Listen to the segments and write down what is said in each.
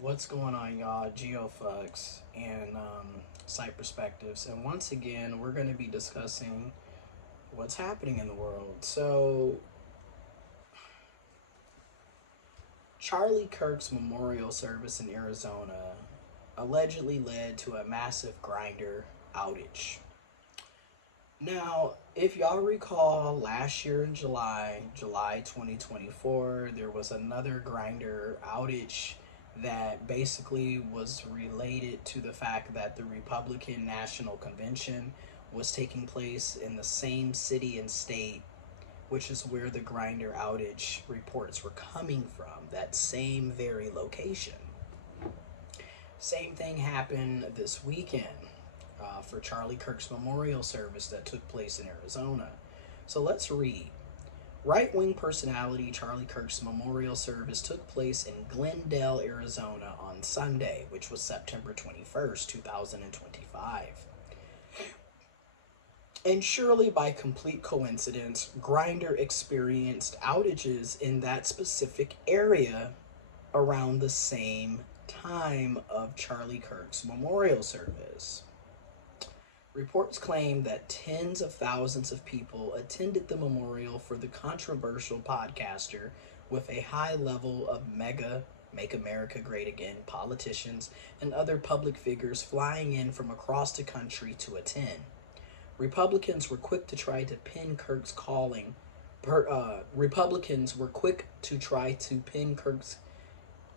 What's going on, y'all? GeoFlux and Site Perspectives, and once again, we're going to be discussing what's happening in the world. So, Charlie Kirk's memorial service in Arizona allegedly led to a massive Grindr outage. Now, if y'all recall, last year in July 2024, there was another Grindr outage that basically was related to the fact that the Republican National Convention was taking place in the same city and state, which is where the Grindr outage reports were coming from, that same very location. Same thing happened this weekend for Charlie Kirk's memorial service that took place in Arizona. So let's read. Right-wing personality Charlie Kirk's memorial service took place in Glendale, Arizona on Sunday, which was September 21st, 2025. And surely by complete coincidence, Grindr experienced outages in that specific area around the same time of Charlie Kirk's memorial service. Reports claim that tens of thousands of people attended the memorial for the controversial podcaster, with a high level of mega Make America Great Again politicians and other public figures flying in from across the country to attend. Republicans were quick to try to pin Kirk's calling. Republicans were quick to try to pin Kirk's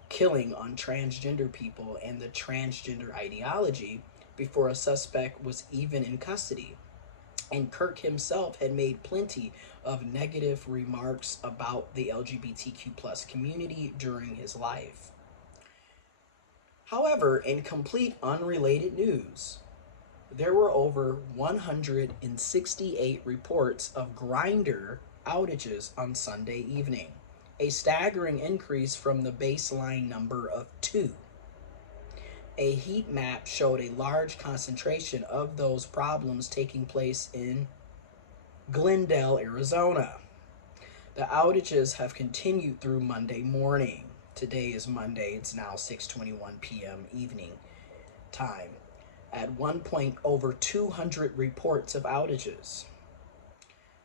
killing on transgender people and the transgender ideology before a suspect was even in custody. And Kirk himself had made plenty of negative remarks about the LGBTQ plus community during his life. However, in complete unrelated news, there were over 168 reports of Grindr outages on Sunday evening, a staggering increase from the baseline number of 2. A heat map showed a large concentration of those problems taking place in Glendale, Arizona. The outages have continued through Monday morning. Today is Monday. It's now 6:21 p.m. evening time. At one point, over 200 reports of outages.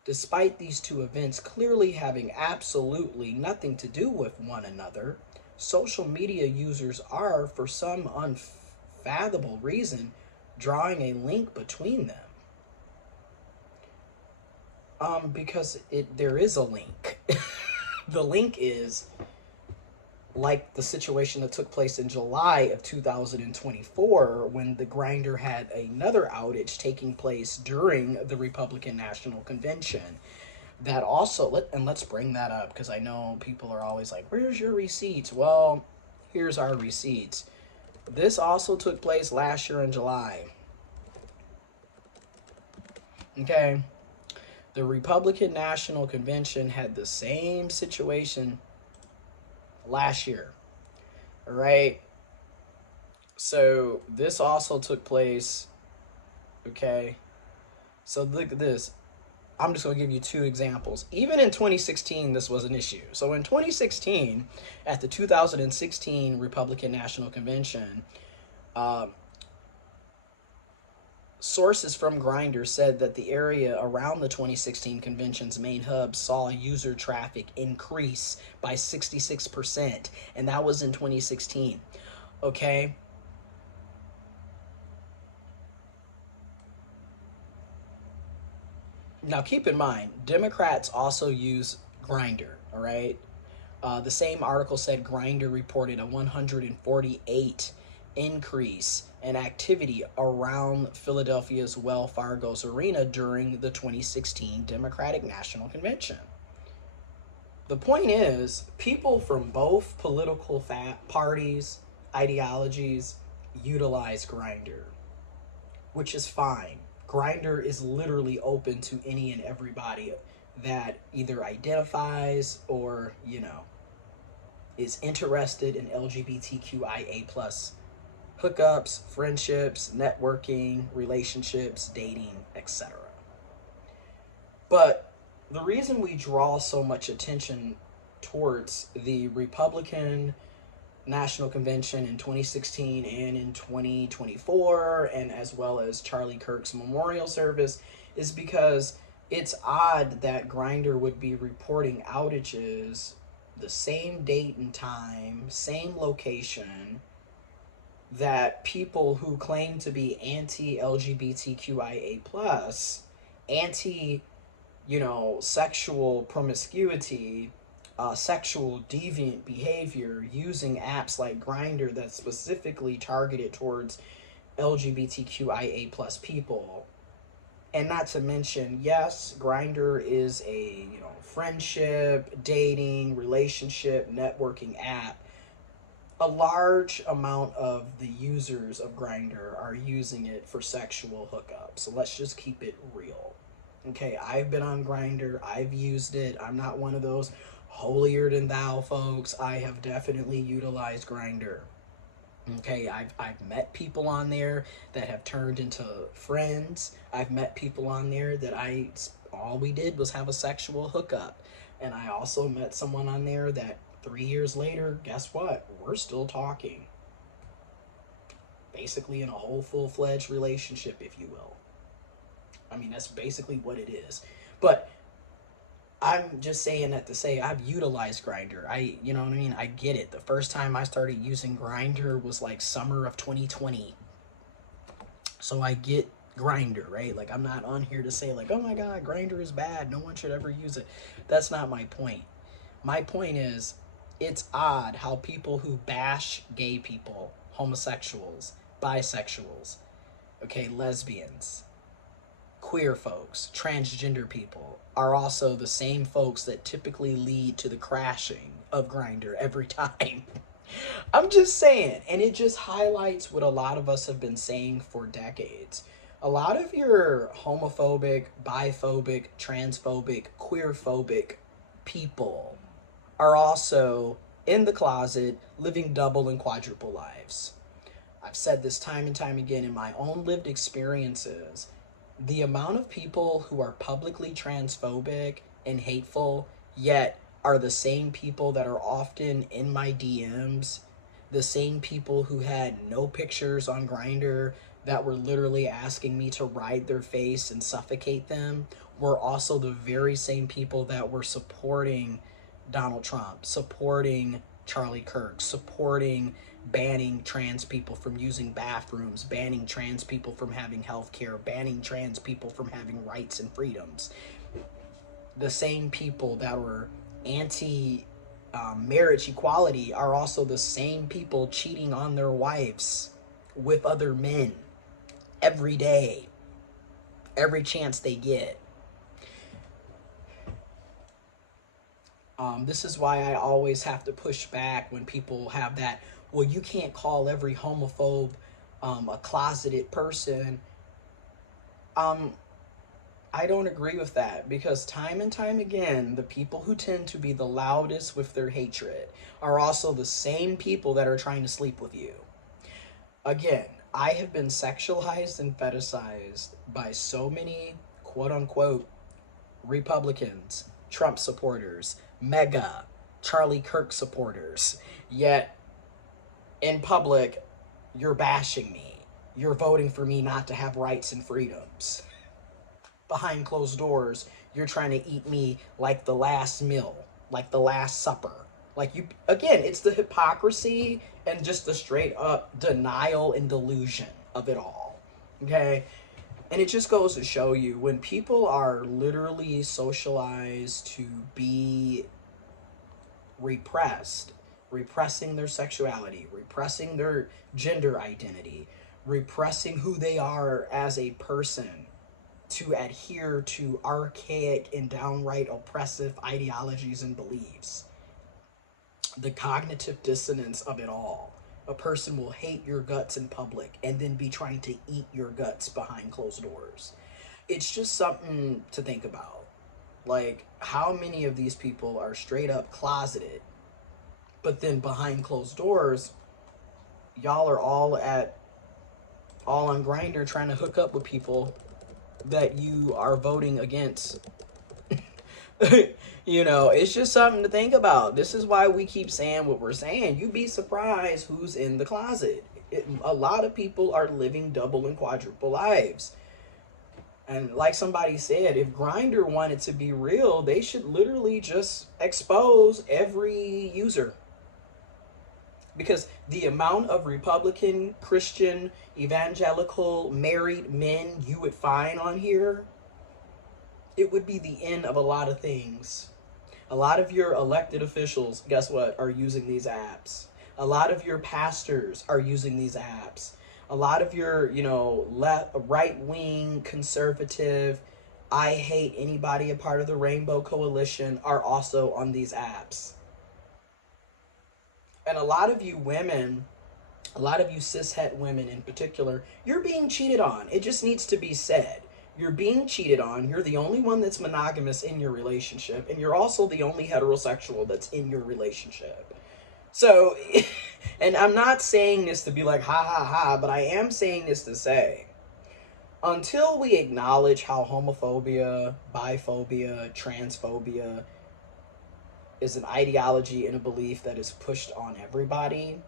Despite these two events clearly having absolutely nothing to do with one another, social media users are, for some unfathomable reason, drawing a link between them. Because there is a link. The link is like the situation that took place in July of 2024 when the Grindr had another outage taking place during the Republican National Convention. That also, let's bring that up because I know people are always like, where's your receipts? Well, here's our receipts. This also took place last year in July. Okay. The Republican National Convention had the same situation last year. All right. So this also took place. Okay. So look at this. I'm just going to give you two examples. Even in 2016, this was an issue. So in 2016, at the 2016 Republican National Convention, sources from Grindr said that the area around the 2016 convention's main hub saw user traffic increase by 66%, and that was in 2016. Okay? Now, keep in mind, Democrats also use Grindr, all right? The same article said Grindr reported a 148 increase in activity around Philadelphia's Wells Fargo's arena during the 2016 Democratic National Convention. The point is, people from both political parties, ideologies, utilize Grindr, which is fine. Grindr is literally open to any and everybody that either identifies or, is interested in LGBTQIA plus hookups, friendships, networking, relationships, dating, etc. But the reason we draw so much attention towards the Republican national convention in 2016 and in 2024, and as well as Charlie Kirk's memorial service, is because it's odd that Grindr would be reporting outages the same date and time, same location, that people who claim to be anti-LGBTQIA plus, anti, sexual promiscuity, sexual deviant behavior, using apps like Grindr that's specifically targeted towards LGBTQIA plus people. And not to mention, yes, Grindr is a friendship, dating, relationship, networking app. A large amount of the users of Grindr are using it for sexual hookups. So let's just keep it real. Okay, I've been on Grindr. I've used it. I'm not one of those holier than thou folks. I have definitely utilized Grindr. Okay, I've met people on there that have turned into friends. I've met people on there that all we did was have a sexual hookup. And I also met someone on there that 3 years later, guess what? We're still talking. Basically in a whole full-fledged relationship, if you will. I mean, that's basically what it is. But I'm just saying that to say I've utilized Grindr. You know what I mean? I get it. The first time I started using Grindr was like summer of 2020. So I get Grindr, right? Like, I'm not on here to say like, oh my God, Grindr is bad, no one should ever use it. That's not my point. My point is, it's odd how people who bash gay people, homosexuals, bisexuals, okay, lesbians, queer folks, transgender people, are also the same folks that typically lead to the crashing of Grindr every time. I'm just saying, and it just highlights what a lot of us have been saying for decades. A lot of your homophobic, biphobic, transphobic, queerphobic people are also in the closet living double and quadruple lives. I've said this time and time again in my own lived experiences. The amount of people who are publicly transphobic and hateful, yet are the same people that are often in my DMs, the same people who had no pictures on Grindr, that were literally asking me to ride their face and suffocate them, were also the very same people that were supporting Donald Trump, supporting Charlie Kirk, supporting banning trans people from using bathrooms, banning trans people from having health care, banning trans people from having rights and freedoms. The same people that were anti marriage equality are also the same people cheating on their wives with other men every day, every chance they get. This is why I always have to push back when people have that, well, you can't call every homophobe a closeted person. I don't agree with that, because time and time again, the people who tend to be the loudest with their hatred are also the same people that are trying to sleep with you. Again, I have been sexualized and fetishized by so many quote-unquote Republicans, Trump supporters, maga, Charlie Kirk supporters, yet in public, you're bashing me. You're voting for me not to have rights and freedoms. Behind closed doors, you're trying to eat me like the last meal, like the last supper. Like, you, again, it's the hypocrisy and just the straight up denial and delusion of it all. Okay? And it just goes to show you, when people are literally socialized to be repressing their sexuality, repressing their gender identity, repressing who they are as a person, to adhere to archaic and downright oppressive ideologies and beliefs. The cognitive dissonance of it all. A person will hate your guts in public and then be trying to eat your guts behind closed doors. It's just something to think about. Like, how many of these people are straight up closeted, but then behind closed doors, y'all are all on Grindr trying to hook up with people that you are voting against You know, it's just something to think about. This is why we keep saying what we're saying. You'd be surprised who's in the closet. A lot of people are living double and quadruple lives. And like somebody said, if Grindr wanted to be real, they should literally just expose every user. Because the amount of Republican, Christian, evangelical, married men you would find on here, it would be the end of a lot of things. A lot of your elected officials, guess what, are using these apps. A lot of your pastors are using these apps. A lot of your, left, right-wing, conservative, I hate anybody a part of the Rainbow Coalition are also on these apps. And a lot of you women, a lot of you cishet women in particular, you're being cheated on. It just needs to be said. You're being cheated on. You're the only one that's monogamous in your relationship, and you're also the only heterosexual that's in your relationship. So, and I'm not saying this to be like, ha ha ha, but I am saying this to say, until we acknowledge how homophobia, biphobia, transphobia is an ideology and a belief that is pushed on everybody,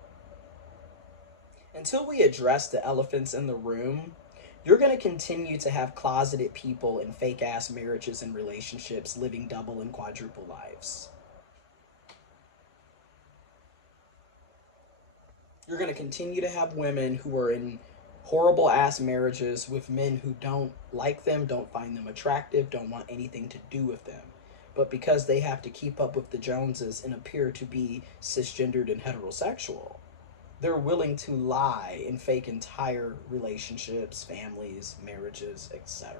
until we address the elephants in the room, you're going to continue to have closeted people in fake ass marriages and relationships living double and quadruple lives. You're going to continue to have women who are in horrible ass marriages with men who don't like them, don't find them attractive, don't want anything to do with them. But because they have to keep up with the Joneses and appear to be cisgendered and heterosexual, they're willing to lie and fake entire relationships, families, marriages, etc.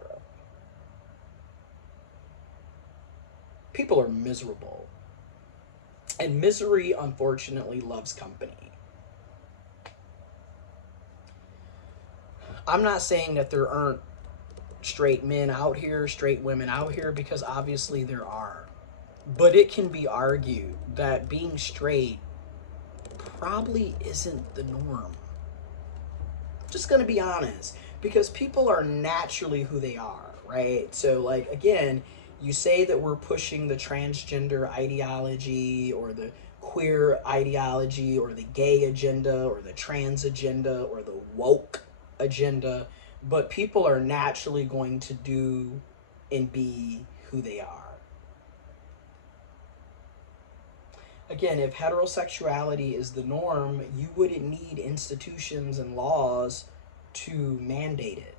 People are miserable. And misery, unfortunately, loves company. I'm not saying that there aren't straight men out here, straight women out here, because obviously there are. But it can be argued that being straight probably isn't the norm. Just gonna be honest, because people are naturally who they are, right? So, like, again, you say that we're pushing the transgender ideology or the queer ideology or the gay agenda or the trans agenda or the woke agenda, but people are naturally going to do and be who they are. Again, if heterosexuality is the norm, you wouldn't need institutions and laws to mandate it.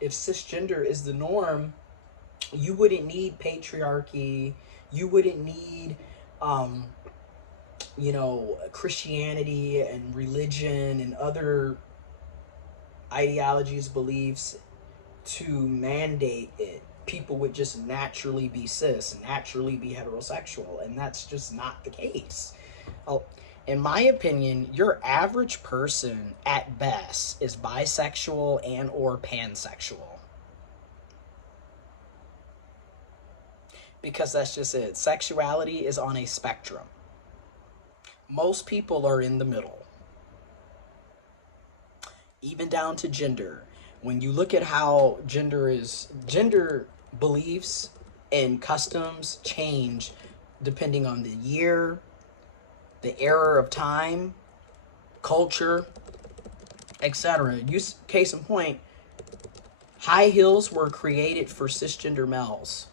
If cisgender is the norm, you wouldn't need patriarchy. You wouldn't need, Christianity and religion and other ideologies, beliefs to mandate it. People would just naturally be cis, naturally be heterosexual, and that's just not the case. In my opinion, your average person at best is bisexual and or pansexual. Because that's just it. Sexuality is on a spectrum. Most people are in the middle. Even down to gender. When you look at how gender beliefs and customs change depending on the year, the era of time, culture, etc. Case in point, high heels were created for cisgender males.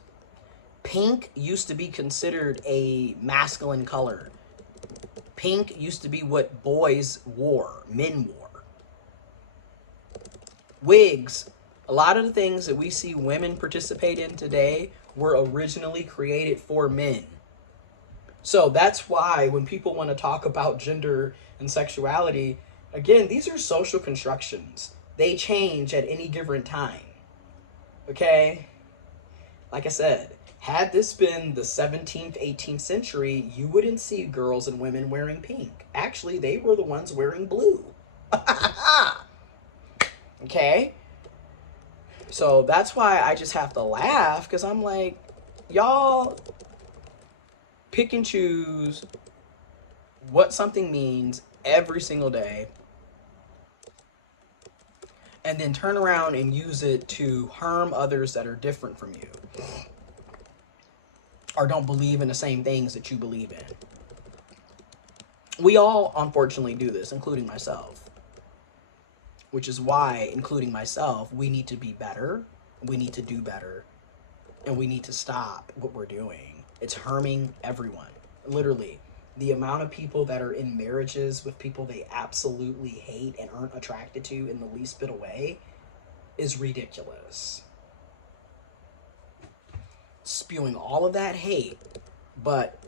Pink used to be considered a masculine color. Pink used to be what boys wore, men wore. Wigs, a lot of the things that we see women participate in today were originally created for men. So that's why when people want to talk about gender and sexuality, again, these are social constructions. They change at any given time. Okay? Like I said, had this been the 17th, 18th century, you wouldn't see girls and women wearing pink. Actually, they were the ones wearing blue. Okay? So that's why I just have to laugh, because I'm like, y'all pick and choose what something means every single day. and then turn around and use it to harm others that are different from you or don't believe in the same things that you believe in. We all, unfortunately, do this, including myself. Which is why, including myself, we need to be better, we need to do better, and we need to stop what we're doing. It's harming everyone. Literally, the amount of people that are in marriages with people they absolutely hate and aren't attracted to in the least bit of way is ridiculous. Spewing all of that hate, but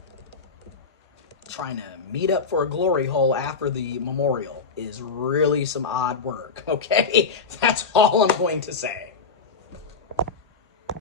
trying to meet up for a glory hole after the memorial is really some odd work, okay? That's all I'm going to say.